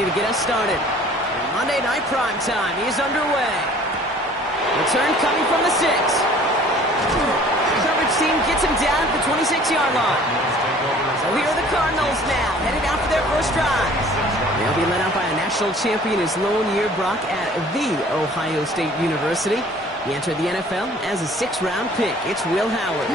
ready to get us started. Monday Night Prime Time is underway. Return coming from the 6. Coverage team gets him down at the 26-yard line. So here are the Cardinals now, headed out for their first drive. They'll be led out by a national champion his lone year, Brock, at The Ohio State University. He entered the NFL as a 6th-round pick. It's Will Howard.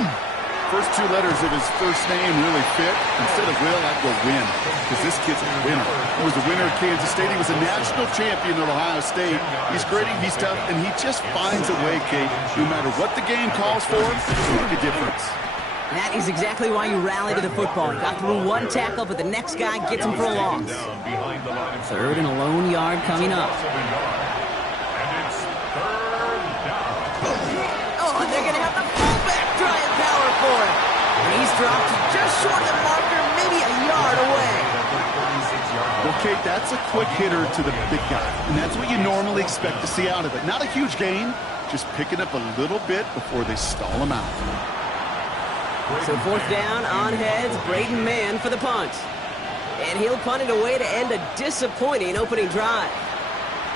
First 2 letters of his first name really fit. Instead of Will, I'd go Win, because this kid's a winner. He was the winner at Kansas State. He was a national champion at Ohio State. He's gritty, he's tough, and he just finds a way, Kate. No matter what the game calls for, he'll make a difference. That is exactly why you rally to the football. He got through 1 tackle, but the next guy gets him for a loss. 3rd and a lone yard coming up. Oh, and they're going to have the fullback trying power for him. And he's dropped just short of the marker, maybe a yard away. Well, Kate, that's a quick hitter to the big guy, and that's what you normally expect to see out of it. Not a huge gain, just picking up a little bit before they stall him out. So 4th down, on heads, Braden Mann for the punt. And he'll punt it away to end a disappointing opening drive.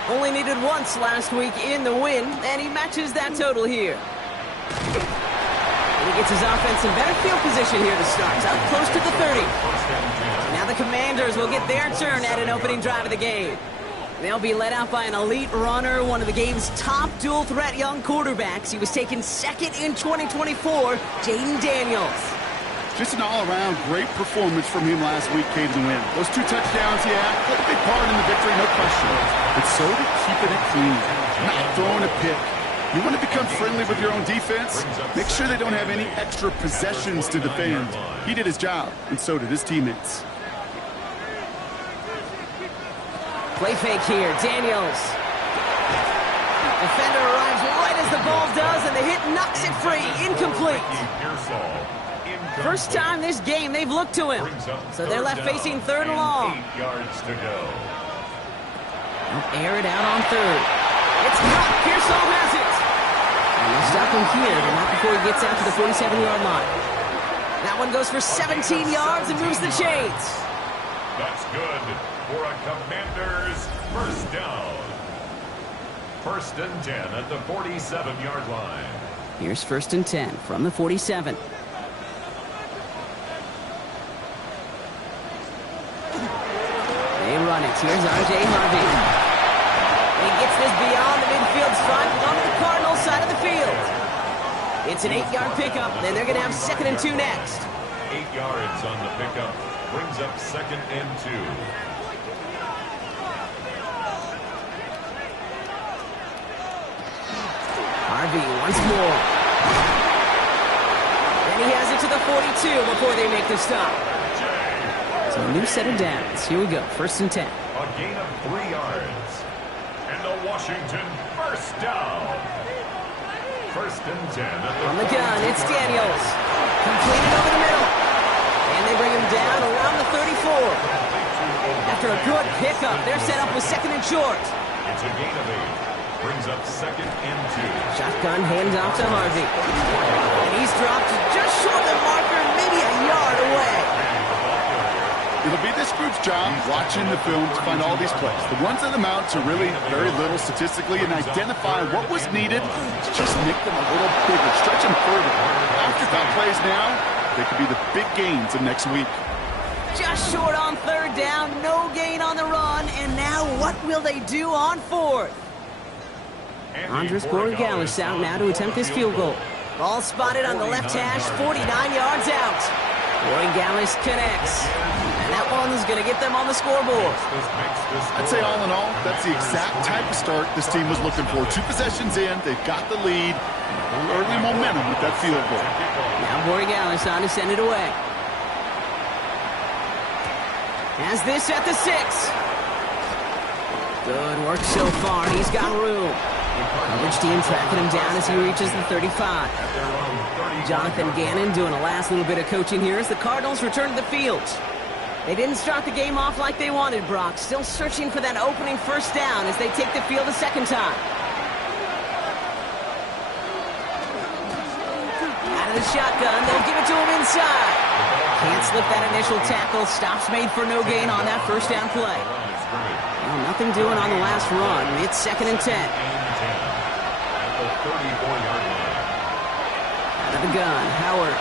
Only needed once last week in the win, and he matches that total here. And he gets his offense in better field position here to start. He's out close to the 30. Now the Commanders will get their turn at an opening drive of the game. They'll be led out by an elite runner, one of the game's top dual-threat young quarterbacks. He was taken 2nd in 2024, Jaden Daniels. Just an all-around great performance from him last week, Kate, to win. Those 2 touchdowns, yeah, played a big part in the victory, no question. But so did keeping it clean, not throwing a pick. You want to become friendly with your own defense? Make sure they don't have any extra possessions to defend. He did his job, and so did his teammates. Play fake here, Daniels. Defender arrives right as the ball does, and the hit knocks it free, incomplete. First time this game they've looked to him, so they're left facing 3rd and long. 8 yards to go. They'll air it out on 3rd. It's caught, Pearsall has it. And they'll stop him here, but not before he gets out to the 47-yard line. That one goes for 17 yards and moves the chains. That's good for a Commanders first down. 1st and 10 at the 47-yard line. Here's 1st and 10 from the 47. They run it. Here's R.J. Harvey. He gets this beyond the midfield stripe onto the Cardinals side of the field. It's an 8-yard pickup. Then they're going to have 2nd and 2 next. 8 yards on the pickup. Brings up 2nd and 2. Harvey once more. And he has it to the 42 before they make the stop. So a new set of downs. Here we go. 1st and 10. A gain of 3 yards. And a Washington first down. 1st and 10. From the gun, it's Daniels. Completed over the middle. And they bring him down around the 34. After a good pickup, they're set up with 2nd and short. It's a gain of 8. Brings up 2nd and 2. Shotgun handoff to Harvey. And he's dropped just short of the marker, maybe a yard away. It'll be this group's job watching the film to find all these plays. The ones that amount to really very little statistically and identify what was needed to just make them a little bigger, stretch them further. Afterthought plays now, they could be the big gains of next week. Just short on 3rd down, no gain on the run, and now what will they do on 4th? Andres Borregales out now to attempt this field goal. Ball spotted on the left hash, 49 yards out. Borregales connects. And that one's going to get them on the scoreboard. I'd say all in all, that's the exact type of start this team was looking for. 2 possessions in, they've got the lead. Early momentum with that field goal. Now Borregales on to send it away. Has this at the 6. Good work so far. He's got room. Coverage team tracking him down as he reaches the 35. Jonathan Gannon doing a last little bit of coaching here as the Cardinals return to the field. They didn't start the game off like they wanted, Brock. Still searching for that opening 1st down as they take the field a 2nd time. Out of the shotgun, they'll give it to him inside. Can't slip that initial tackle. Stops made for no gain on that 1st down play. nothing doing on the last run. It's 2nd and 10. At the 34-yard line. Out of the gun, Howard.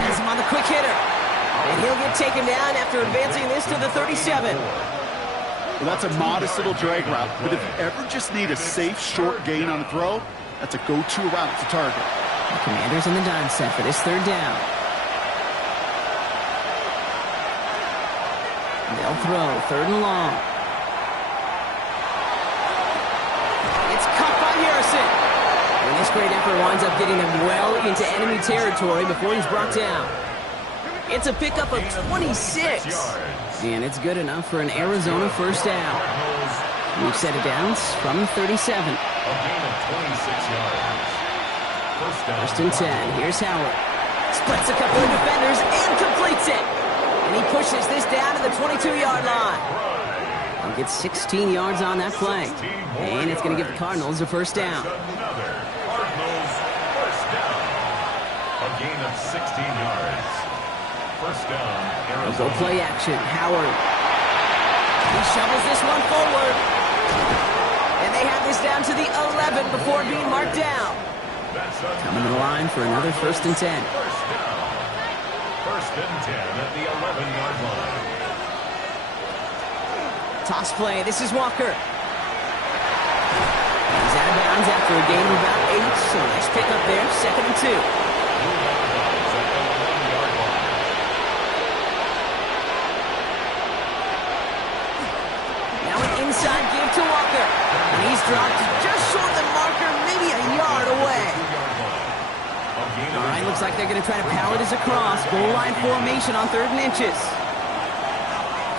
Has him on the quick hitter. And he'll get taken down after advancing this to the 37. Well, that's a modest little drag route, but if you ever just need a safe, short gain on the throw, that's a go-to route to target. The Commanders in the dime set for this 3rd down. They'll throw 3rd and long. It's caught by Harrison. And this great effort winds up getting him well into enemy territory before he's brought down. It's a pickup of 26. And it's good enough for an Arizona 1st down. We've set it down from 37. A gain of 26 yards. 1st and 10. Here's Howard. Splits a couple of defenders and completes it. And he pushes this down to the 22-yard line. He'll get 16 yards on that play. And it's going to give the Cardinals a 1st down. Another Cardinals 1st down. A gain of 16 yards. 1st down, Arizona. Go play action. Howard. He shovels this one forward. And they have this down to the 11 before being marked down. Coming to the line for another 1st and 10. 1st down. 1st and 10 at the 11-yard line. Toss play. This is Walker. He's out of bounds after a gain of about 8. So nice pick up there. 2nd and 2. Inside give to Walker. And he's dropped just short of the marker, maybe a yard away. All right, looks like they're going to try to power this across. Goal line formation on 3rd and inches.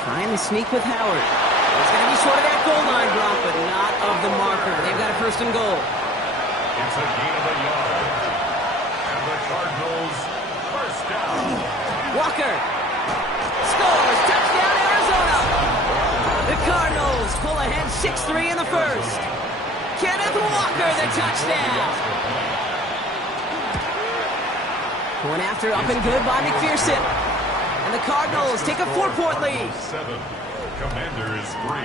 Trying to sneak with Howard. It's going to be short of that goal line drop, but not of the marker. They've got a 1st and goal. It's a gain of a yard. And the Cardinals 1st down. Walker scores. Touchdown, Arizona. The Cardinals pull ahead 6-3 in the 1st. Kenneth Walker, the touchdown. Going after up and good by McPherson. And the Cardinals take a 4-point lead. 7. Commanders 3.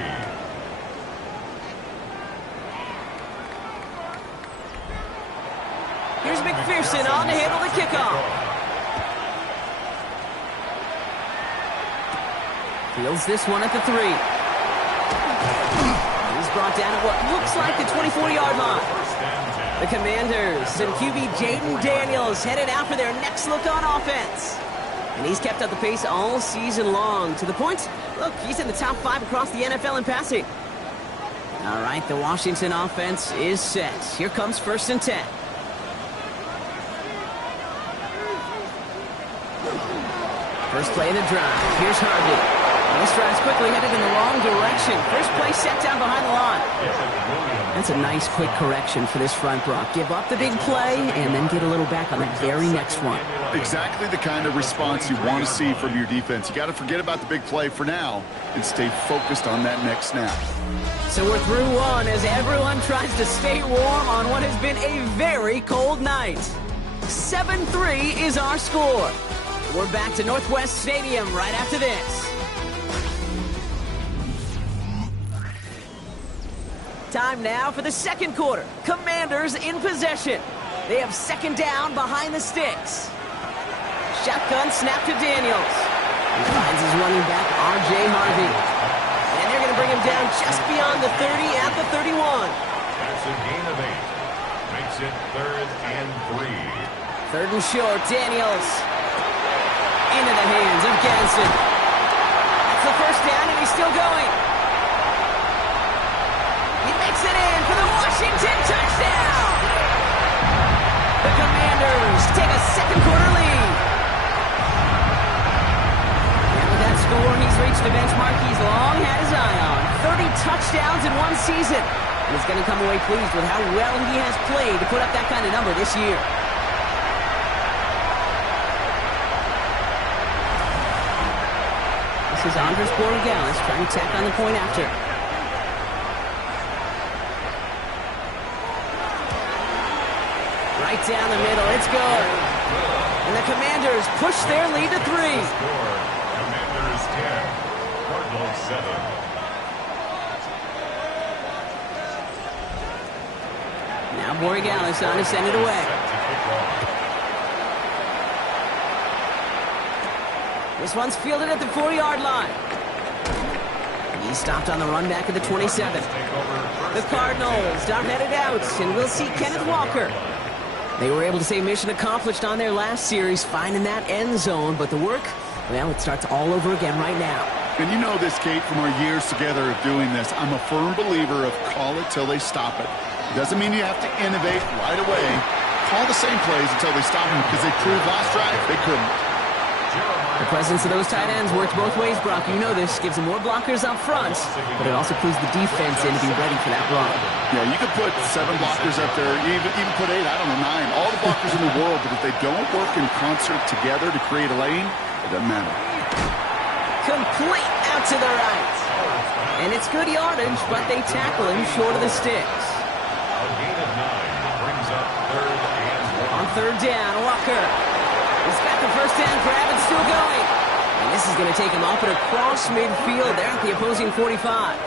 Here's McPherson on to handle the kickoff. Fields this one at the 3. He's brought down at what looks like the 24-yard line. The Commanders and QB Jaden Daniels headed out for their next look on offense. And he's kept up the pace all season long. To the point, look, he's in the top 5 across the NFL in passing. All right, the Washington offense is set. Here comes 1st and 10. First play of the drive. Here's Harvey. This drive's quickly headed in the wrong direction. First play set down behind the line. That's a nice quick correction for this front, Brock. Give up the big play and then get a little back on the very next one. Exactly the kind of response you want to see from your defense. You got to forget about the big play for now and stay focused on that next snap. So we're through one as everyone tries to stay warm on what has been a very cold night. 7-3 is our score. We're back to Northwest Stadium right after this. Time now for the 2nd quarter. Commanders in possession. They have 2nd down behind the sticks. Shotgun snap to Daniels. He finds his running back, R.J. Harvey. And they're going to bring him down just beyond the 30 at the 31. That's a gain of 8. Makes it 3rd and 3. 3rd and short, Daniels. Into the hands of Ganson. That's the 1st down, and he's still going. He makes it in for the Washington touchdown. The Commanders take a 2nd quarter lead. And with that score, he's reached the benchmark he's long had his eye on. 30 touchdowns in one season. And he's going to come away pleased with how well he has played to put up that kind of number this year. This is Andres Borregales trying to tack on the point after. Right down the middle, it's good. And the Commanders push their lead to 3. Commanders 10, Cardinals 7. Now Borregales on to send it away. This one's fielded at the 4-yard line. He stopped on the run back at the 27. The Cardinals are headed out, and we'll see Kenneth Walker. They were able to say mission accomplished on their last series, finding that end zone, but the work, well, it starts all over again right now. And you know this, Kate, from our years together of doing this. I'm a firm believer of call it till they stop it. Doesn't mean you have to innovate right away. Call the same plays until they stop them, because they proved last drive they couldn't. The presence of those tight ends works both ways, Brock. You know this. Gives them more blockers up front, but it also clues the defense in to be ready for that run. Yeah, you could put 7 blockers up there, even put 8, I don't know, 9. All the blockers in the world, but if they don't work in concert together to create a lane, it doesn't matter. Complete out to the right. And it's good yardage, but they tackle him short of the sticks. A gain of 9 brings up 3rd and 1. On 3rd down, Walker. He's got the first down grab and still going. And this is going to take him up and across midfield there at the opposing 45.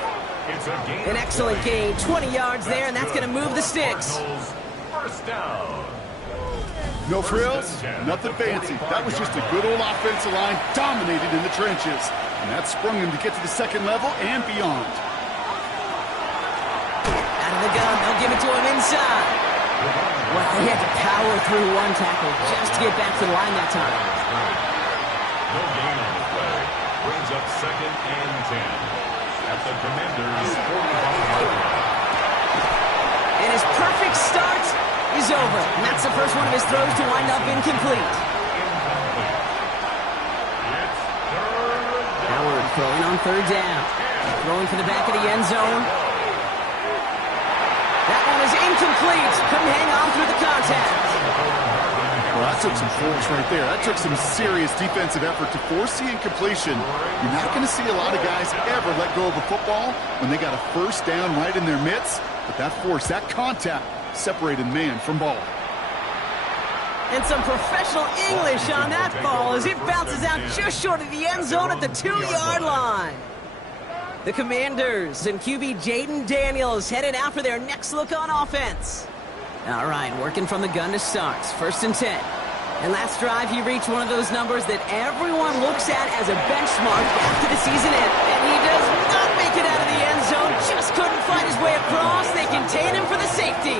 It's a gain. An excellent gain, 20 yards there, and that's going to move the sticks. First down. No frills, nothing fancy. That was just a good old offensive line dominated in the trenches. And that sprung him to get to the second level and beyond. Out of the gun, they'll give it to him inside. Well, he had to power through one tackle just to get back to the line that time. No gain on the play. Brings up 2nd and 10 at the Commanders' 45-yard line. And his perfect start is over. And that's the first one of his throws to wind up incomplete. Howard throwing on 3rd down. Throwing for the back of the end zone. That one is incomplete. Couldn't hang on through the contact. Well, that took some force right there. That took some serious defensive effort to force the incompletion. You're not going to see a lot of guys ever let go of a football when they got a first down right in their midst. But that force, that contact, separated man from ball. And some professional English on that ball as it bounces out just short of the end zone at the 2-yard line. The Commanders and QB Jaden Daniels headed out for their next look on offense. All right, working from the gun to start. 1st and 10. And last drive, he reached one of those numbers that everyone looks at as a benchmark after the season end. And he does not make it out of the end zone. Just couldn't find his way across. They contain him for the safety.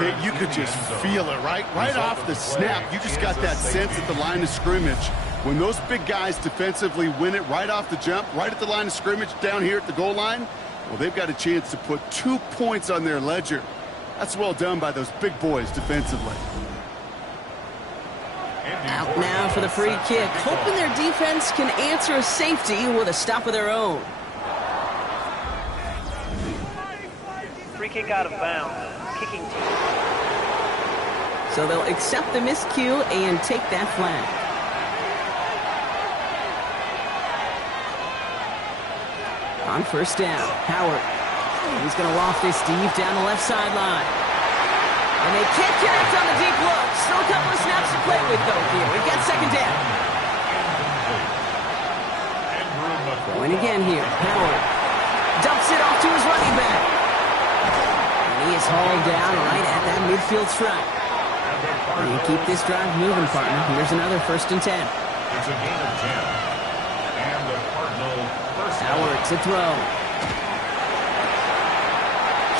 Kate, you could just feel it, right? Right off the snap, you just got that sense at the line of scrimmage. When those big guys defensively win it right off the jump, right at the line of scrimmage down here at the goal line, well, they've got a chance to put 2 points on their ledger. That's well done by those big boys defensively. Out now for the free kick, hoping their defense can answer a safety with a stop of their own. Free kick out of bounds. Kicking team. So they'll accept the miscue and take that flag. On 1st down, Howard. He's going to loft this deep down the left sideline. And they can't connect on the deep look. Still a couple of snaps to play with, though, here. We've got 2nd down. Going again here, Howard. Dumps it off to his running back. And he is hauled down right at that midfield stripe. And you keep this drive moving, partner. Here's another 1st and 10. It's a gain of 10. And the Cardinal first Howard to throw.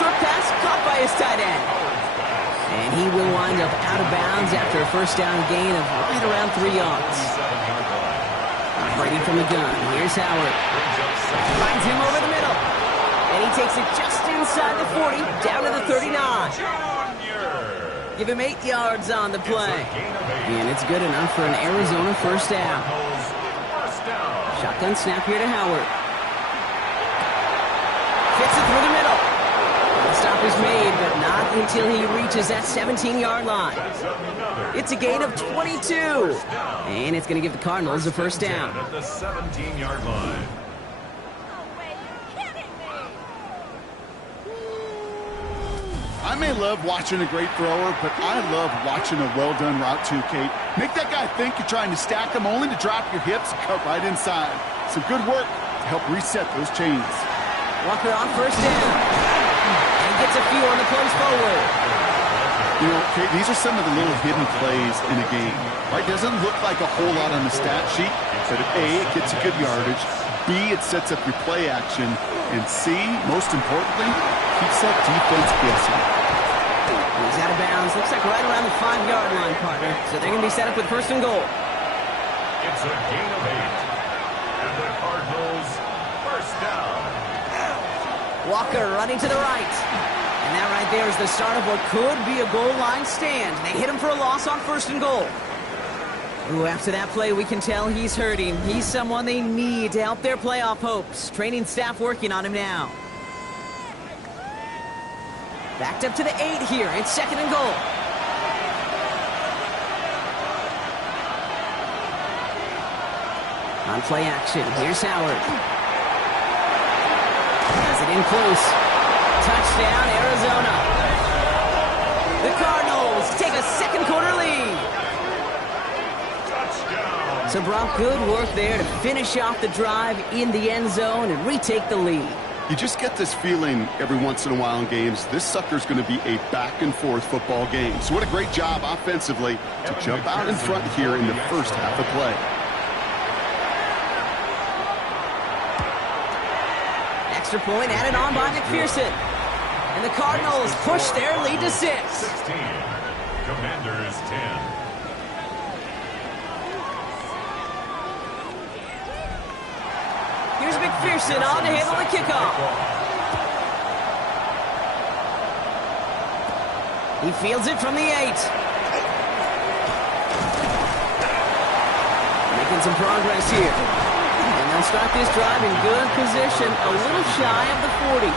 Short pass caught by his tight end. And he will wind up out of bounds after a 1st down gain of right around 3 yards. Operating from the gun. Here's Howard. Finds him over the middle. And he takes it just inside the 40, down to the 39. Give him 8 yards on the play. And it's good enough for an Arizona 1st down. Shotgun snap here to Howard. Fits it through the middle. The stop is made, but not until he reaches that 17-yard line. It's a gain of 22. And it's going to give the Cardinals a 1st down. At the 17-yard line. I may love watching a great thrower, but I love watching a well-done route too, Kate. Make that guy think you're trying to stack him only to drop your hips and cut right inside. Some good work to help reset those chains. Walker on 1st down. And gets a a few on the plays forward. You know, Kate, these are some of the little hidden plays in a game. Right? Doesn't look like a whole lot on the stat sheet, but A, it gets you good yardage. B, it sets up your play action. And C, most importantly, keeps that defense guessing. He's out of bounds. Looks like right around the 5-yard line, partner. So they're going to be set up with first and goal. It's a gain of 8. And the Cardinals, first down. Walker running to the right. And that right there is the start of what could be a goal line stand. They hit him for a loss on first and goal. Ooh, after that play, we can tell he's hurting. He's someone they need to help their playoff hopes. Training staff working on him now. Backed up to the 8 here. It's second and goal. On play action, here's Howard. Has it in close. Touchdown, Arizona. The Cardinals take a second quarter lead. Touchdown. So, Brock, good work there to finish off the drive in the end zone and retake the lead. You just get this feeling every once in a while in games, this sucker's going to be a back-and-forth football game. So what a great job offensively to jump out in front here in the first half of play. Extra point added on by McPherson. And the Cardinals push their lead to 6. 16. Commanders 10. Here's McPherson on to handle the kickoff. He fields it from the 8. Making some progress here. And they'll start this drive in good position, a little shy of the 40.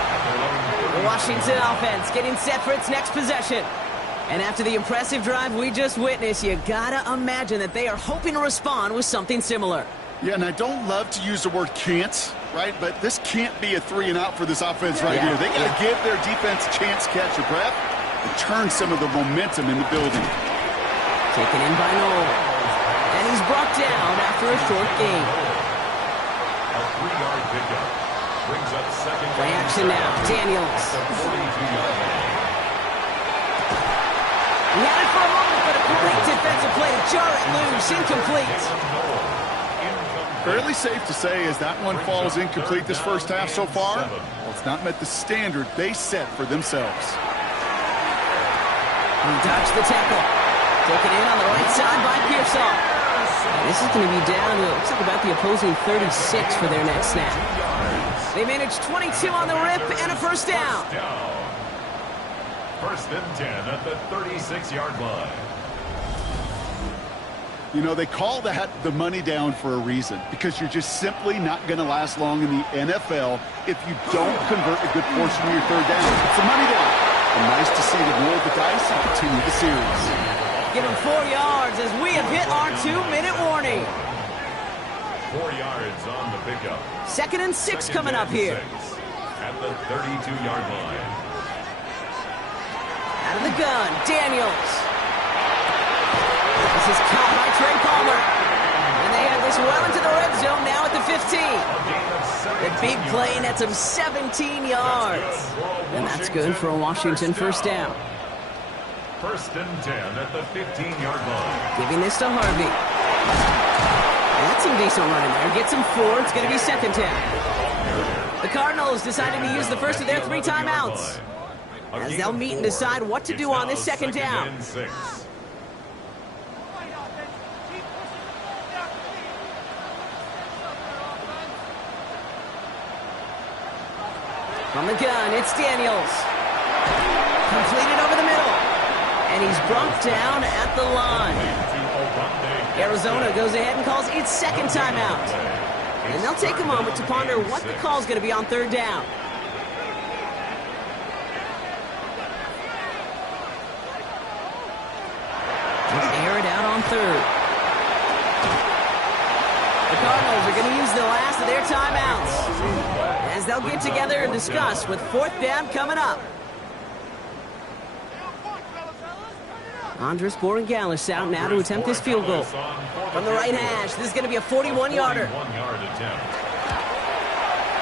The Washington offense getting set for its next possession. And after the impressive drive we just witnessed, you gotta imagine that they are hoping to respond with something similar. Yeah, and I don't love to use the word can't, right? But this can't be a 3-and-out for this offense right here. They got to give their defense a chance to catch their breath and turn some of the momentum in the building. Taken in by Noel. And he's brought down after a short gain. A 3-yard pickup brings up second. Play action now. Daniels. He had it for a moment, but a great defensive play to jar it loose. Incomplete. Fairly safe to say as that one falls incomplete this first half so far, well, it's not met the standard they set for themselves. He dodged the tackle. Taken in on the right side by Pearsall. And this is going to be down to, looks like about the opposing 36 for their next snap. They managed 22 on the rip and a first down. First and 10 at the 36-yard line. You know, they call that the money down for a reason, because you're just simply not going to last long in the NFL if you don't convert a good portion of your third down. It's a money down. And nice to see them roll the dice and continue the series. Give him 4 yards as we have hit our 2-minute warning. 4 yards on the pickup. Second and 6 coming up here. At the 32-yard line. Out of the gun, Daniels. This is caught by Trey Palmer. And they have this well into the red zone now at the 15. The big play nets him 17 yards. And that's good for a Washington first down. First and 10 at the 15-yard line. Giving this to Harvey. That's some decent running there. Gets him 4. It's going to be second down. The Cardinals deciding to use the first of their 3 timeouts, as they'll meet and decide what to do on this second down. From the gun, it's Daniels. Completed over the middle. And he's brought down at the line. Arizona goes ahead and calls its second timeout. And they'll take a moment to ponder what the call is going to be on third down. They'll air it out on third. The Cardinals are going to use the last of their timeouts, as they'll get together and discuss with fourth down coming up. Andres Borregales out now to attempt this field goal. From the right hash, this is going to be a 41-yarder.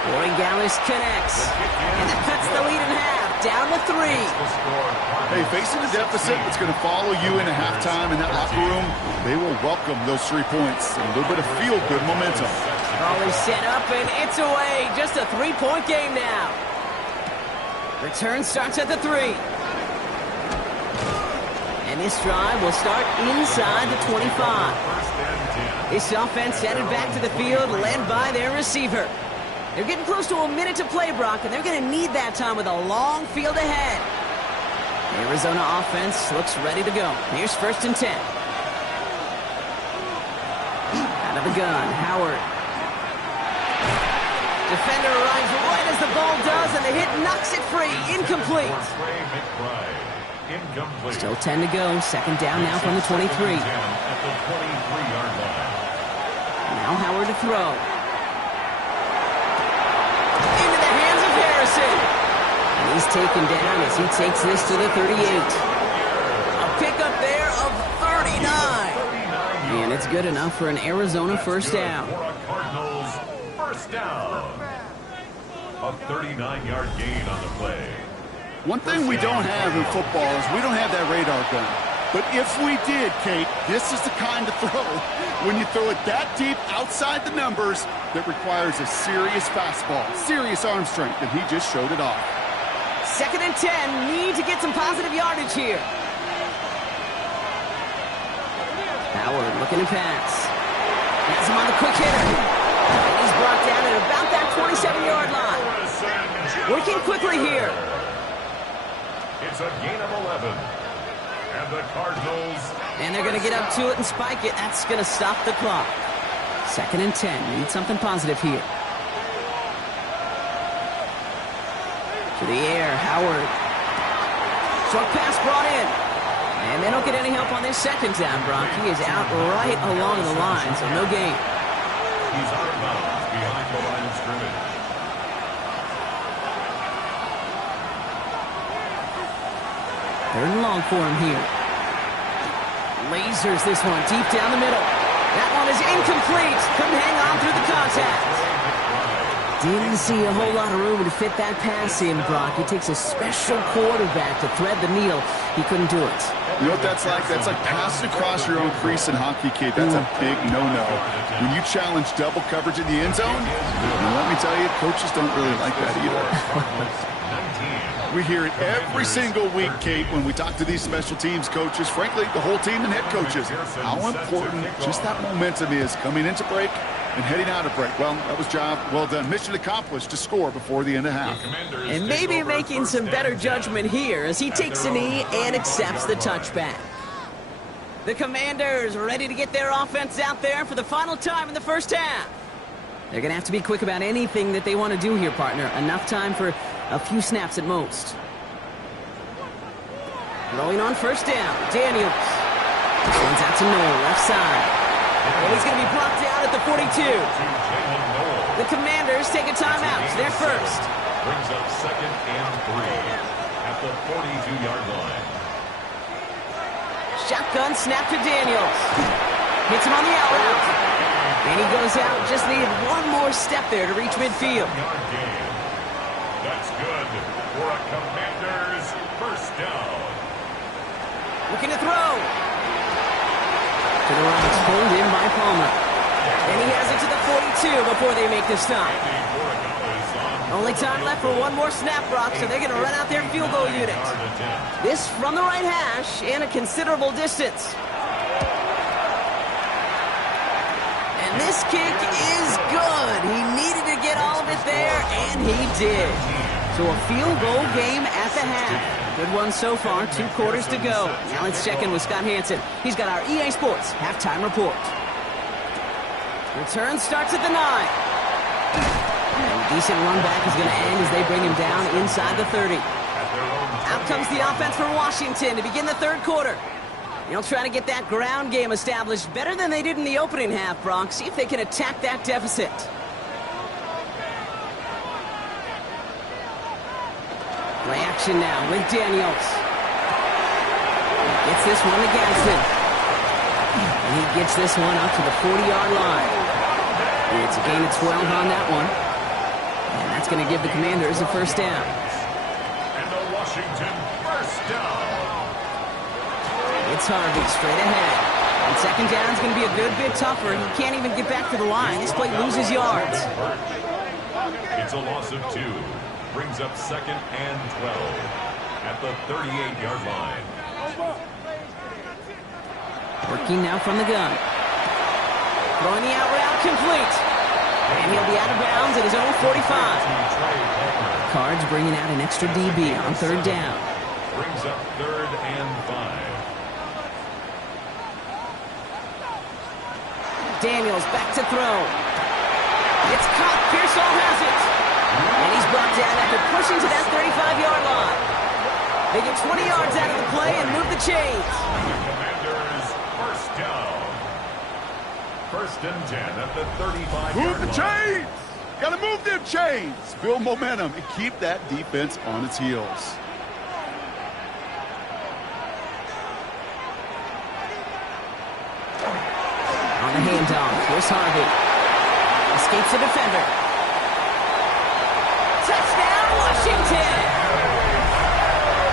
Borregales connects. And that cuts the lead in half. Down to Hey, facing a deficit that's going to follow you into halftime in that locker room, they will welcome those 3 points and a little bit of feel-good momentum. Ball is set up, and it's away. Just a 3-point game now. Return starts at the 3. And this drive will start inside the 25. This offense headed back to the field, led by their receiver. They're getting close to a minute to play, Brock, and they're going to need that time with a long field ahead. The Arizona offense looks ready to go. Here's 1st and 10. Out of the gun, Howard. Defender arrives right as the ball does, and the hit knocks it free. Incomplete. Still 10 to go. 2nd down now from the 23. Now Howard to throw. Into the hands of Harrison. And he's taken down as he takes this to the 38. A pickup there of 39. And it's good enough for an Arizona first down. Cardinals first down. A 39-yard gain on the play. One thing we don't have in football is we don't have that radar gun. But if we did, Kate, this is the kind of throw, when you throw it that deep outside the numbers, that requires a serious fastball, serious arm strength, and he just showed it off. 2nd and 10, need to get some positive yardage here. Howard looking to pass. Has him on the quick hitter. And he's brought down at about that 27-yard line. Working quickly here. It's a gain of 11. And the Cardinals... And they're going to get up to it and spike it. That's going to stop the clock. 2nd and 10. Need something positive here. To the air, Howard. Short pass brought in. And they don't get any help on this 2nd down, Brock. He is out right along the line, so no gain. He's out of bounds behind the line of scrimmage. 3rd and long for him here. Lasers this one deep down the middle. That one is incomplete. Couldn't hang on through the contact. Didn't see a whole lot of room to fit that pass in, Brock. It takes a special quarterback to thread the needle. He couldn't do it. You know what that's like? That's like passing across your own crease in hockey, Kate. That's a big no-no. When you challenge double coverage in the end zone, and let me tell you, coaches don't really like that either. We hear it every single week, Kate, when we talk to these special teams coaches, frankly, the whole team and head coaches, how important just that momentum is coming into break and heading out of break. Well, that was job well done. Mission accomplished to score before the end of half. And maybe making some better judgment here as he takes a knee and accepts the touchback. The Commanders ready to get their offense out there for the final time in the first half. They're going to have to be quick about anything that they want to do here, partner. Enough time for a few snaps at most. Throwing on 1st down, Daniels. Sends out to Noel, left side. And he's going to be brought down at the 42. The Commanders take a timeout. They're first. Brings up 2nd and 3 at the 42-yard line. Shotgun snap to Daniels. Hits him on the out route. And he goes out. Just needed one more step there to reach midfield. That's good for a Commanders first down. Looking to throw. To the right. Pulled in by Palmer. And he has it to the 42 before they make the stop. Only time left for one more snap, Brock, so they're going to run out their field goal unit. This from the right hash and a considerable distance. And this kick is good. He needed to get all of it there, and he did. So a field goal game at the half. Good one so far, 2 quarters to go. Now let's check in with Scott Hansen. He's got our EA Sports halftime report. Return starts at the 9. And a decent run back is going to end as they bring him down inside the 30. Out comes the offense for Washington to begin the 3rd quarter. They'll try to get that ground game established better than they did in the opening half, Bronx. See if they can attack that deficit. Play action now with Daniels. Gets this one to Gadsden. And he gets this one up to the 40-yard line. It's a gain of 12 on that one. And that's going to give the Commanders a first down. Washington, first down. It's Harvey straight ahead. And second down's going to be a good bit tougher. He can't even get back to the line. This play loses yards. It's a loss of 2. Brings up second and 12 at the 38-yard line. Working now from the gun. Throwing the out route complete. And he'll be out of bounds at his own 45. Cards bringing out an extra DB on third down. Brings up third and 5. Daniels back to throw. It's caught. Pearsall has it. And he's brought down after pushing to that 35-yard line. They get 20 yards out of the play and move the chains. Commanders, first down. First and 10 at the 35-yard line. Move the chains! Gotta move them chains! Build momentum and keep that defense on its heels. On the handoff, here's Harvey. Escapes the defender. Touchdown, Washington!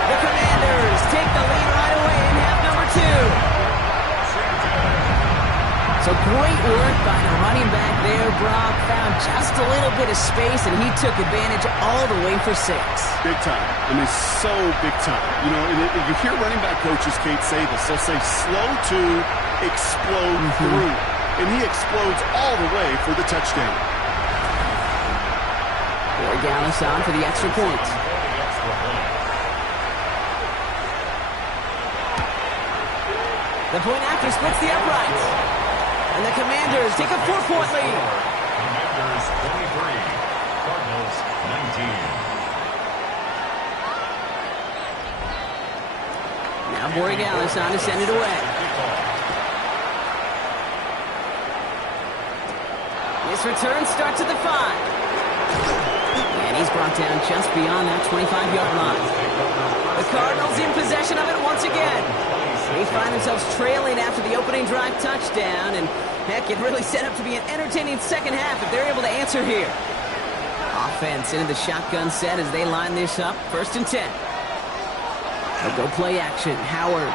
The Commanders take the lead right away in half number 2. So great work by the running back there. Brock found just a little bit of space, and he took advantage all the way for 6. Big time. I mean, so big time. You know, and you hear running back coaches, Kate, say this. They'll say slow to explode through. And he explodes all the way for the touchdown. Boy, Gallus on for the extra point. The point after splits the uprights. And the Commanders take a 4-point lead. Commanders 23, Cardinals 19. Now Borregales on to send it away. This return starts at the 5. And he's brought down just beyond that 25-yard line. The Cardinals in possession of it once again. They find themselves trailing after the opening drive touchdown, and heck, it really set up to be an entertaining second half if they're able to answer here. Offense into the shotgun set as they line this up. First and 10. They'll go play action. Howard.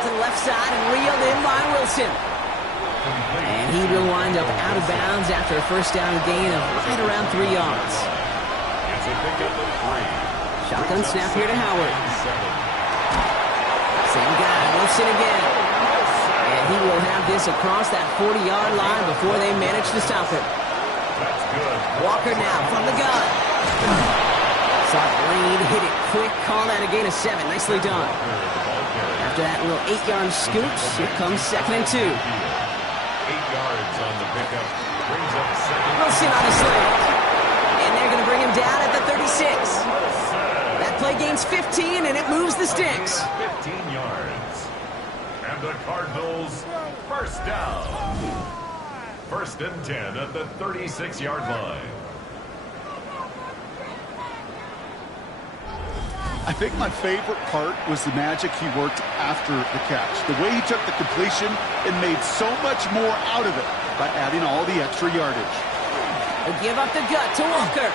To the left side and reeled in by Wilson. And he will wind up out of bounds after a first down gain of right around 3 yards. It's a pickup of 3. Shotgun snap here to Howard. Same guy, Wilson again. And he will have this across that 40-yard line before they manage to stop it. That's good. Walker now from the gun. Saw the lane, hit it quick, call that a gain of 7. Nicely done. After that little 8-yard scoot, here comes second and 2. 8 yards on the pickup. Brings up second. Wilson on his slant. And they're going to bring him down at the 36. That play gains 15, and it moves the sticks. 15 yards. And the Cardinals, first down. First and 10 at the 36-yard line. I think my favorite part was the magic he worked after the catch. The way he took the completion and made so much more out of it by adding all the extra yardage. They give up the gut to Walker.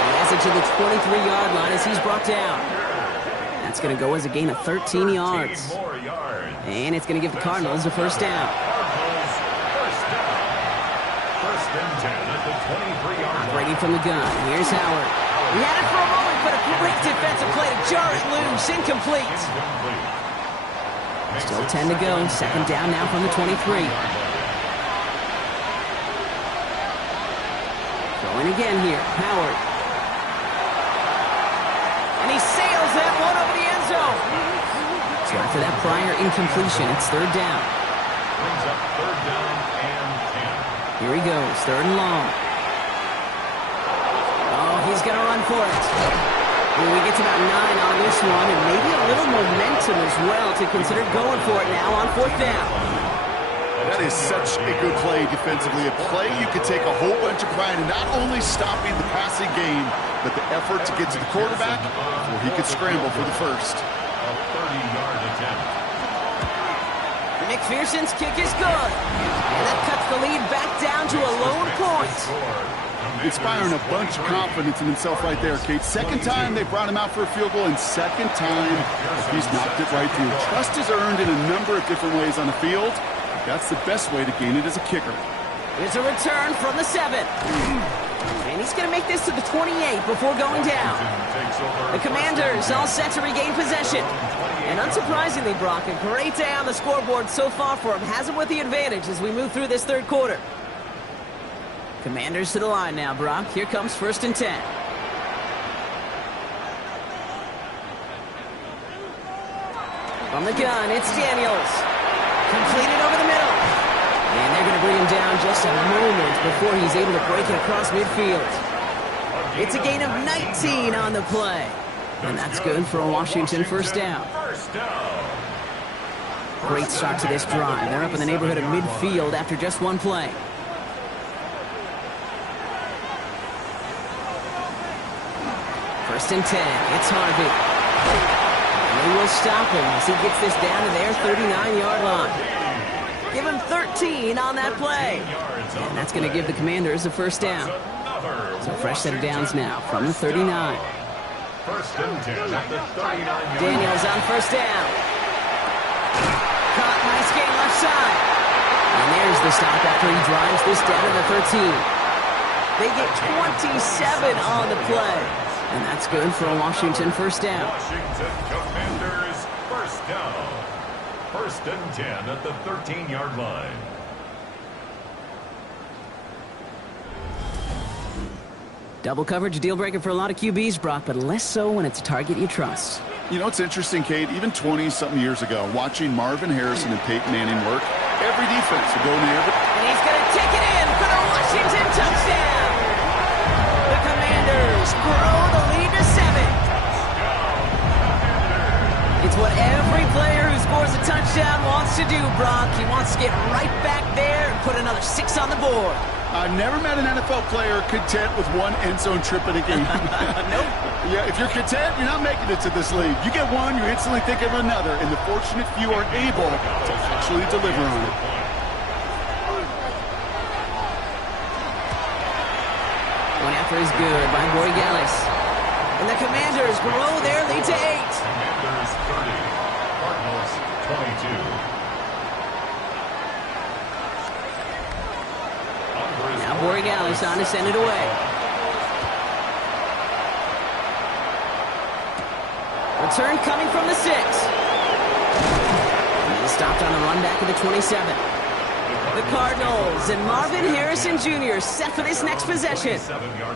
He has it to the 23-yard line as he's brought down. That's going to go as a gain of 13 yards. More yards. And it's going to give the Cardinals a first down. Cardinals, first down. First and 10 at the 23-yard line. Operating from the gun. Here's Howard. He had it for a moment, but a great defensive play to jar it loose. Incomplete. Still 10 to go. Second down now from the 23. Going again here. Howard. And he sails that one over the end zone. So after that prior incompletion, it's third down. Brings up third down and 10. Here he goes. Third and long. Oh, he's going to run for it. Well, we get to about 9 on this one, and maybe a little momentum as well to consider going for it now on fourth down. That is such a good play defensively. A play you could take a whole bunch of pride in not only stopping the passing game, but the effort to get to the quarterback before he could scramble for the first. A 30-yard attempt. McPherson's kick is good. And that cuts the lead back down to a lone point. Inspiring a bunch of confidence in himself right there, Kate. Second time they brought him out for a field goal, and second time he's knocked it right through. Trust is earned in a number of different ways on the field. That's the best way to gain it as a kicker. Here's a return from the 7. And he's going to make this to the 28 before going down. The Commanders all set to regain possession. And unsurprisingly, Brock, a great day on the scoreboard so far for him. Has him with the advantage as we move through this third quarter. Commanders to the line now, Brock. Here comes 1st and 10. From the gun, it's Daniels. Completed over the middle. And they're going to bring him down just a moment before he's able to break it across midfield. It's a gain of 19 on the play. And that's good for a Washington first down. Great start to this drive. They're up in the neighborhood of midfield after just one play. First and 10. It's Harvey. And they will stop him as he gets this down to their 39-yard line. Give him 13 on that play. And that's going to give the Commanders a first down. So fresh set of downs now from the 39. First and 10 at the 39-yard. Daniels on first down. Caught, nice gain left side. And there's the stop after he drives this down to the 13. They get 27 on the play. And that's good for a Washington first down. Washington Commanders first down. First and 10 at the 13-yard line. Double coverage, a deal breaker for a lot of QBs, Brock, but less so when it's a target you trust. You know, it's interesting, Kate, even 20-something years ago, watching Marvin Harrison and Peyton Manning work, every defense would go in there. And he's going to take it in for the Washington touchdown. The Commanders grow the lead to 7. It's what every player who scores a touchdown wants to do, Brock. He wants to get right back there and put another 6 on the board. I've never met an NFL player content with one end zone trip in a game. Nope. Yeah, if you're content, you're not making it to this league. You get one, you instantly think of another, and the fortunate few are able to actually deliver on it. One after is good by Borregales. And the Commanders grow their lead to 8. Commanders 30, Cardinals 22. Now Borregales on to send it away. Return coming from the 6. He's stopped on the run back of the 27. The Cardinals and Marvin Harrison Jr. set for this next possession.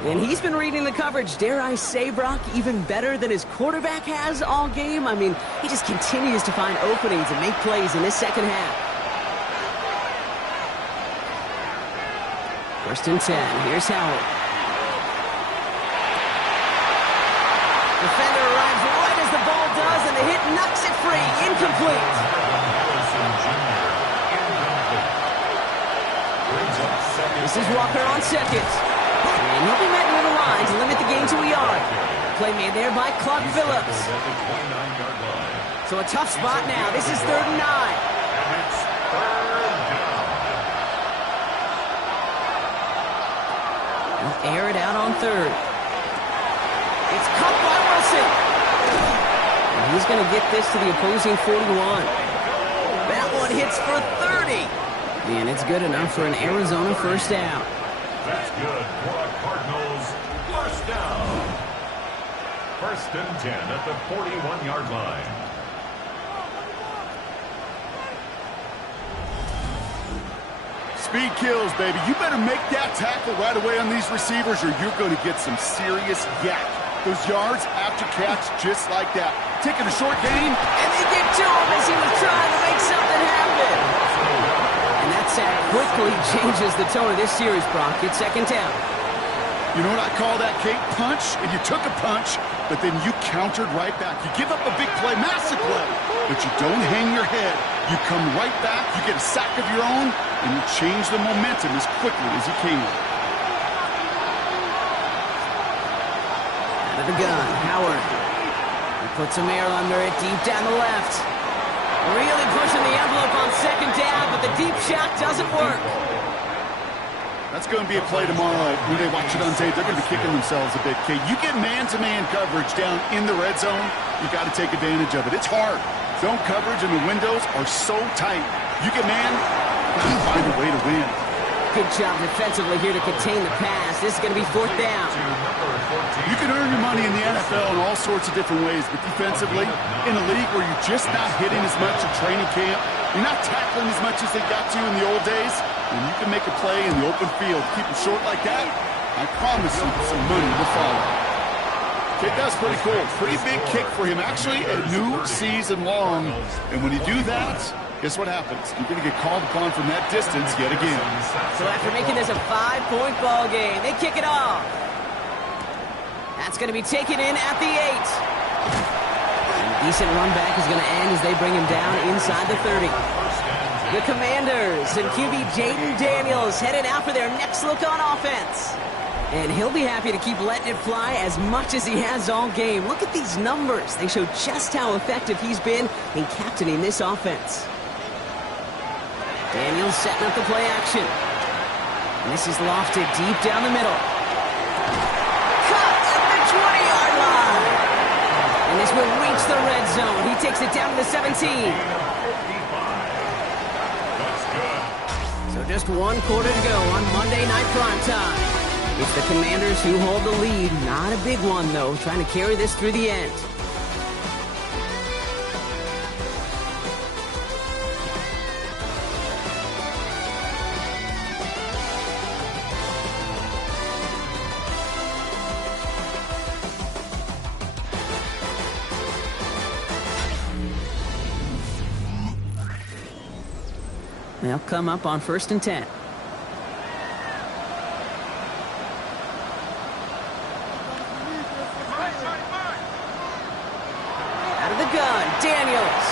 And he's been reading the coverage, dare I say, Brock, even better than his quarterback has all game. I mean, he just continues to find openings and make plays in this second half. First and 10. Here's Howard. Defender arrives right as the ball does, and the hit knocks it free. Incomplete. This is Walker on second. And he'll be met near the line to limit the gain to a yard. Play made there by Clark Phillips. So a tough spot now. This is 3rd and 9. He'll air it out on 3rd. It's caught by Wilson. And he's going to get this to the opposing 41. That one hits for 30. And it's good enough for an Arizona first down. That's good for a Cardinals first down. First and 10 at the 41-yard line. Speed kills, baby. You better make that tackle right away on these receivers or you're going to get some serious yak. Those yards after catch just like that. Taking a short gain. And they get to him as he was trying to make something happen. And that sack quickly changes the tone of this series, Brock. It's second down. You know what I call that, Kate? Punch, and you took a punch, but then you countered right back. You give up a big play, massive play, but you don't hang your head. You come right back, you get a sack of your own, and you change the momentum as quickly as you can. Out of the gun, Howard. He puts some air under it, deep down the left. Really pushing the envelope on second down, but the deep shot doesn't work. That's going to be a play tomorrow. When they watch it on tape, they're going to be kicking themselves a bit, Kate. You get man-to-man coverage down in the red zone, you got to take advantage of it. It's hard. Zone coverage and the windows are so tight. You get man, you find a way to win. Good job defensively here to contain the pass. This is going to be 4th down. You can earn your money in the NFL in all sorts of different ways, but defensively, in a league where you're just not hitting as much at training camp, you're not tackling as much as they got to in the old days, when you can make a play in the open field, keep it short like that, I promise you some money will follow. Okay, that's pretty cool. Pretty big kick for him. Actually, a new season long. And when you do that, guess what happens? You're going to get called upon from that distance yet again. So after making this a 5-point ball game, they kick it off. That's going to be taken in at the 8. And a decent run back is going to end as they bring him down inside the 30. The Commanders and QB Jaden Daniels headed out for their next look on offense. And he'll be happy to keep letting it fly as much as he has all game. Look at these numbers. They show just how effective he's been in captaining this offense. Daniels setting up the play action. And this is lofted deep down the middle. Cut at the 20-yard line. And this will reach the red zone. He takes it down to the 17. So just 1 quarter to go on Monday Night Primetime. It's the Commanders who hold the lead. Not a big one, though, trying to carry this through the end. They'll come up on 1st and 10. Daniels.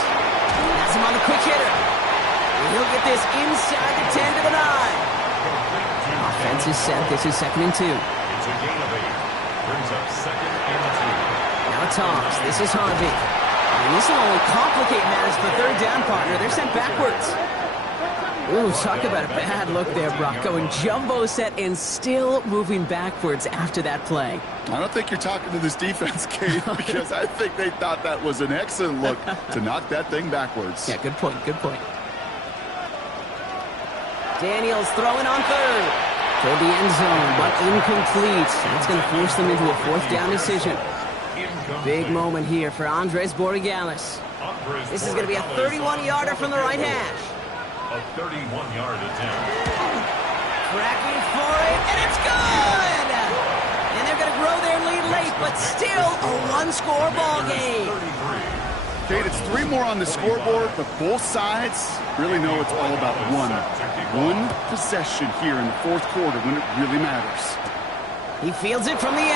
That's him on the quick hitter. And he'll get this inside the 10 to the 9. Offense is set. This is 2nd and 2. It's a gain of 8. Brings up 2nd and 2. Now toss. This is Harvey. And this will only complicate matters for 3rd down, partner. They're sent backwards. Ooh, talk about a bad look there, Brock. Going jumbo set and still moving backwards after that play. I don't think you're talking to this defense, Kate, because I think they thought that was an excellent look to knock that thing backwards. Yeah, good point, good point. Daniels throwing on 3rd. Toward the end zone, but incomplete. That's going to force them into a 4th down decision. Big moment here for Andres Borregales. This is going to be a 31-yarder from the right hash. A 31-yard attempt. Tracking for it, and it's good! And they're going to grow their lead late, but still a 1-score ball game. Kate, it's 3 more on the scoreboard, but both sides really know it's all about one possession here in the 4th quarter when it really matters. He fields it from the 8.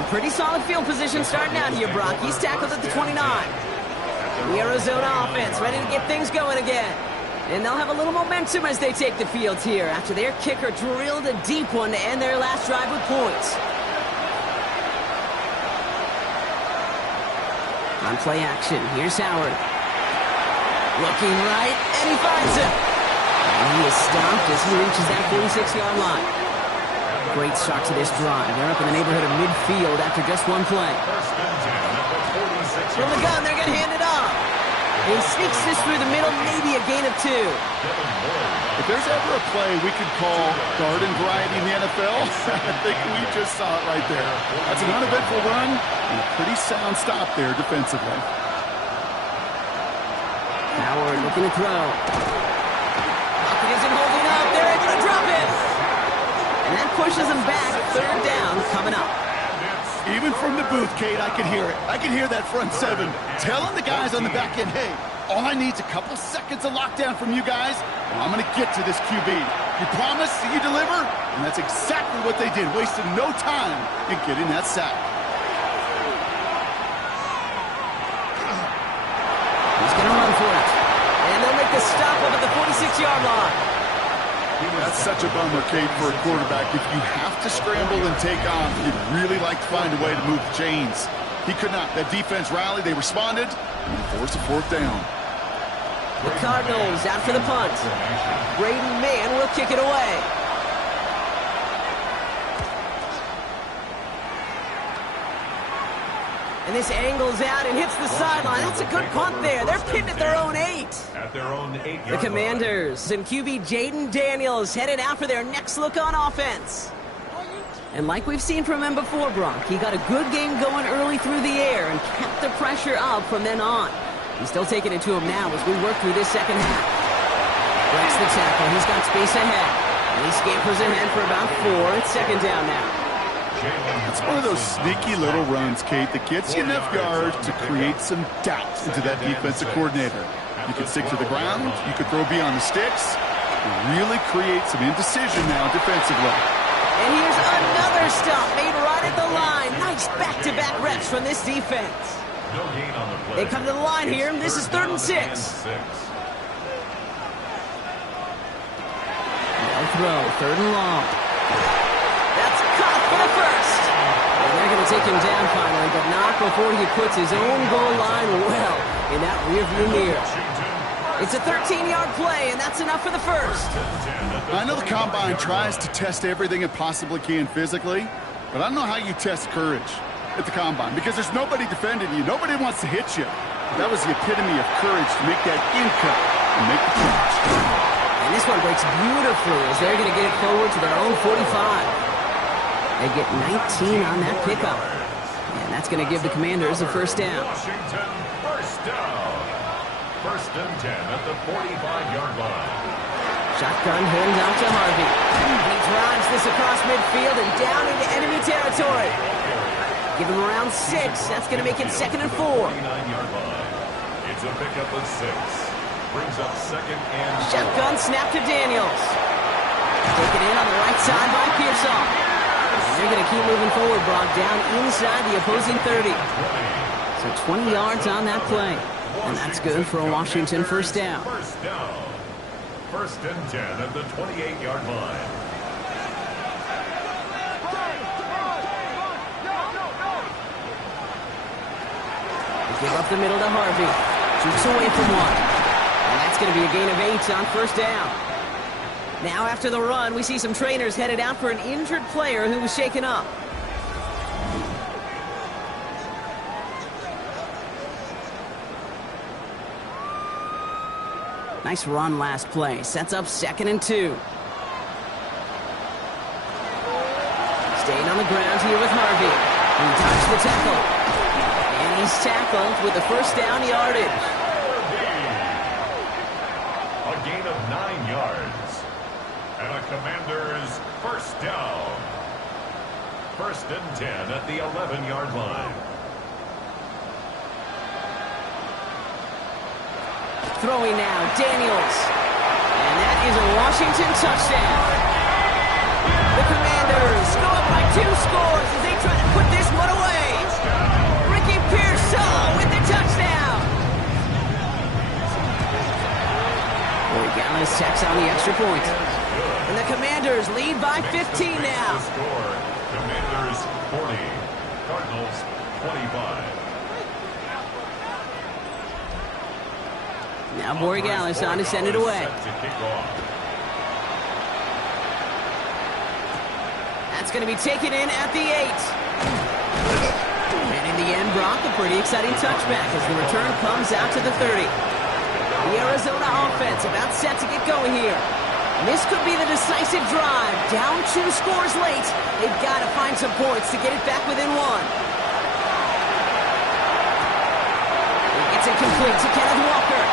A pretty solid field position starting out here, Brock. He's tackled at the 29. The Arizona offense ready to get things going again. And they'll have a little momentum as they take the field here after their kicker drilled a deep one to end their last drive with points. On play action, here's Howard. Looking right, and he finds it. And he is stopped as he reaches that 46-yard line. Great start to this drive. They're up in the neighborhood of midfield after just 1 play. From the gun, they're going to hand it off. He sneaks this through the middle, maybe a gain of 2. If there's ever a play we could call garden variety in the NFL, I think we just saw it right there. That's an uneventful run and a pretty sound stop there defensively. Howard looking to throw. Pocket isn't holding up. They're able to drop it. And that pushes them back. 3rd down coming up. Even from the booth, Kate, I can hear it. I can hear that front 7 telling the guys on the back end, hey, all I need is a couple seconds of lockdown from you guys, and I'm going to get to this QB. You promise, you deliver, and that's exactly what they did, wasting no time in getting that sack. He's going to run for it, and they'll make the stop up at the 46-yard line. That's such a bummer, Kate, for a quarterback. If you have to scramble and take off, you'd really like to find a way to move the chains. He could not. That defense rallied. They responded, and forced a 4th down. The Cardinals out for the punt. Brady Mann will kick it away. And this angles out and hits the sideline. That's a good punt there. They're pinned at their own 8. At their own 8. The Commanders and QB Jaden Daniels headed out for their next look on offense. And like we've seen from him before, Brock, he got a good game going early through the air and kept the pressure up from then on. He's still taking it to him now as we work through this second half. Breaks the tackle. He's got space ahead. And he scampers ahead for about 4. It's second down now. It's one of those sneaky little runs, Kate, that gets you enough yards to create some doubt into that defensive coordinator. You can stick to the ground, you could throw beyond the sticks, really create some indecision now defensively. And here's another stop made right at the line. Nice back-to-back reps from this defense. No gain on the play. They come to the line here, and this is 3rd and 6. No throw, 3rd and long. That's caught for the first. And they're going to take him down finally, but not before he puts his own goal line well in that rearview mirror. It's a 13-yard play, and that's enough for the first. I know the Combine tries to test everything it possibly can physically, but I don't know how you test courage at the Combine because there's nobody defending you. Nobody wants to hit you. That was the epitome of courage to make that in-cut and make the catch. And this one breaks beautifully as they're going to get it forward to their own 45. They get 19 on that pickup. And that's going to give the Commanders a first down. Washington, first down. 1st and 10 at the 45-yard line. Shotgun hand out to Harvey. He drives this across midfield and down into enemy territory. Give him around 6. That's going to make it 2nd and 4. 49-yard line. It's a pickup of 6. Brings up 2nd and 4. Shotgun snap to Daniels. Taken in on the right side by Pearsall. They're going to keep moving forward, Brock, down inside the opposing 30. So 20 yards on that play. And that's good for a Washington first down. First down. 1st and 10 at the 28-yard line. Give up the middle to Harvey. Shoots away from 1. And that's going to be a gain of 8 on first down. Now after the run, we see some trainers headed out for an injured player who was shaken up. Nice run last play. Sets up 2nd and 2. Staying on the ground here with Harvey. He dodged the tackle. And he's tackled with the first down yardage. A gain of 9 yards. And a Commanders first down. 1st and 10 at the 11-yard line. Throwing now, Daniels. And that is a Washington touchdown. The Commanders go up by 2 scores as they try to put this one away. Ricky Pearsall with the touchdown. Boy, Gallis tacks on the extra point. And the Commanders lead by 15 now. Commanders 40, Cardinals 25. Now Borregales on to send it away. That's going to be taken in at the 8. And in the end, Brock, a pretty exciting touchback as the return comes out to the 30. The Arizona offense about set to get going here. This could be the decisive drive. Down 2 scores late. They've got to find some points to get it back within 1. It's incomplete to Kenneth Walker.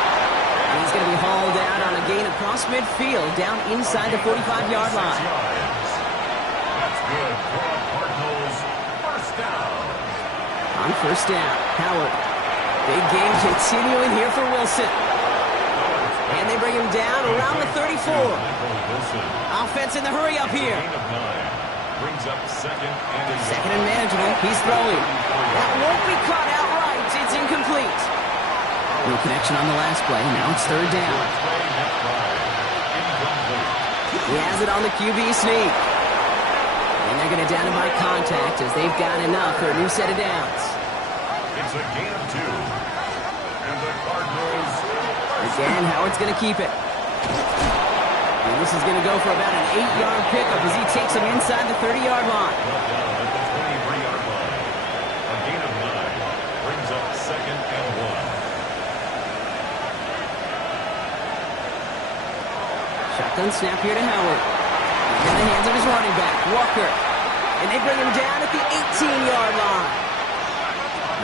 And he's going to be hauled out on a gain across midfield down inside the 45-yard line. That's good for Cardinals. First down. On first down, Howard. Big game continuing here for Wilson. And they bring him down around the 34. Offense in the hurry up here. Brings up 2nd and 2nd and manageable. He's throwing. That won't be caught outright. It's incomplete. No connection on the last play. Now it's 3rd down. He has it on the QB sneak. And they're going to down him by contact as they've got enough for a new set of downs. It's a gain of 2. And the Cardinals Again, Howard's going to keep it. And this is going to go for about an 8-yard pickup as he takes him inside the 30-yard line. Brought down at the 23-yard line. A gain of 9 brings up 2nd and 1. Shotgun snap here to Howard. He's in the hands of his running back, Walker. And they bring him down at the 18-yard line.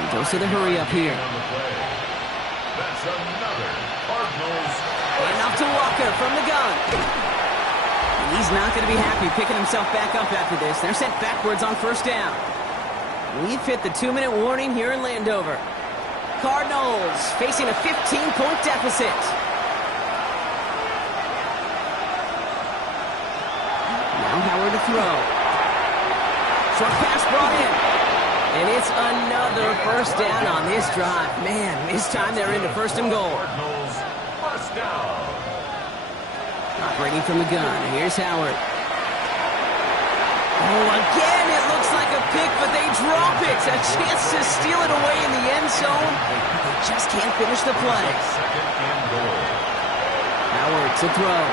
He goes to the hurry up here. On the play. That's another Cardinals. And off to Walker from the gun. And he's not going to be happy picking himself back up after this. They're sent backwards on 1st down. We've hit the 2-minute warning here in Landover. Cardinals facing a 15-point deficit. Now Howard to throw. Short pass brought in. And it's another 1st down on this drive. Man, this time they're into 1st and goal. Cardinals, 1st down. Operating from the gun. Here's Howard. Oh, again, it looks like a pick, but they drop it. A chance to steal it away in the end zone. They just can't finish the play. 2nd and goal. Howard to throw.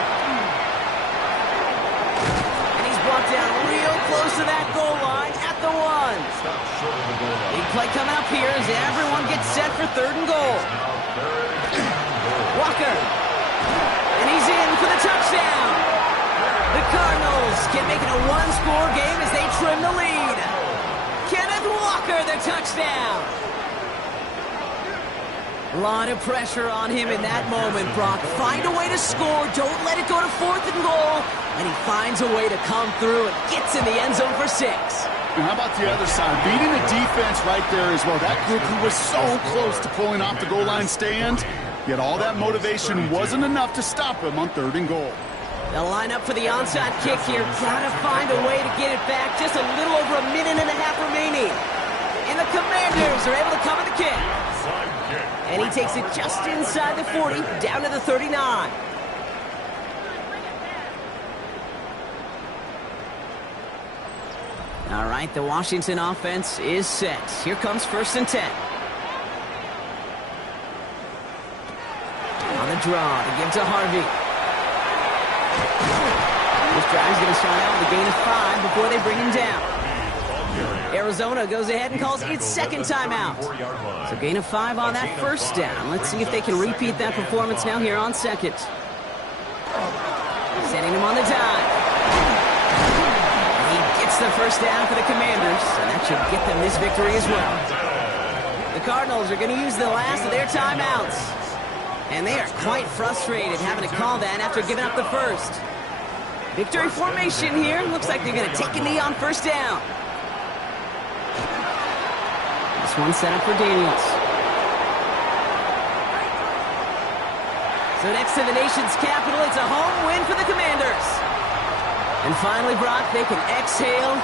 And he's brought down real close to that goal line at the 1. Stop short of the goal line. Big play coming up here as everyone gets set for 3rd and goal. Now 3rd and goal. Walker. And he's in for the touchdown. The Cardinals can make it a 1-score game as they trim the lead. Kenneth Walker, the touchdown. A lot of pressure on him in that moment, Brock. Find a way to score. Don't let it go to 4th and goal. And he finds a way to come through and gets in the end zone for 6. And how about the other side? Beating the defense right there as well. That group who was so close to pulling off the goal line stand, yet all that motivation wasn't enough to stop him on 3rd and goal. They'll line up for the onside kick here. Gotta find a way to get it back. Just a little over a minute and a half remaining. And the Commanders are able to cover the kick. And he takes it just inside the 40, down to the 39. All right, the Washington offense is set. Here comes 1st and 10. On the draw to give to Harvey. This drive's going to start out with a gain of 5 before they bring him down. Arizona goes ahead and calls its 2nd timeout. So gain of 5 on that 1st down. Let's see if they can repeat that performance now here on 2nd. Setting him on the dive. The 1st down for the Commanders, and that should get them this victory as well. The Cardinals are going to use the last of their timeouts, and they are quite frustrated having to call that after giving up the 1st. Victory formation here. Looks like they're going to take a knee on 1st down. This one set up for Daniels. So next to the nation's capital, it's a home win for the Commanders. And finally, Brock, they can exhale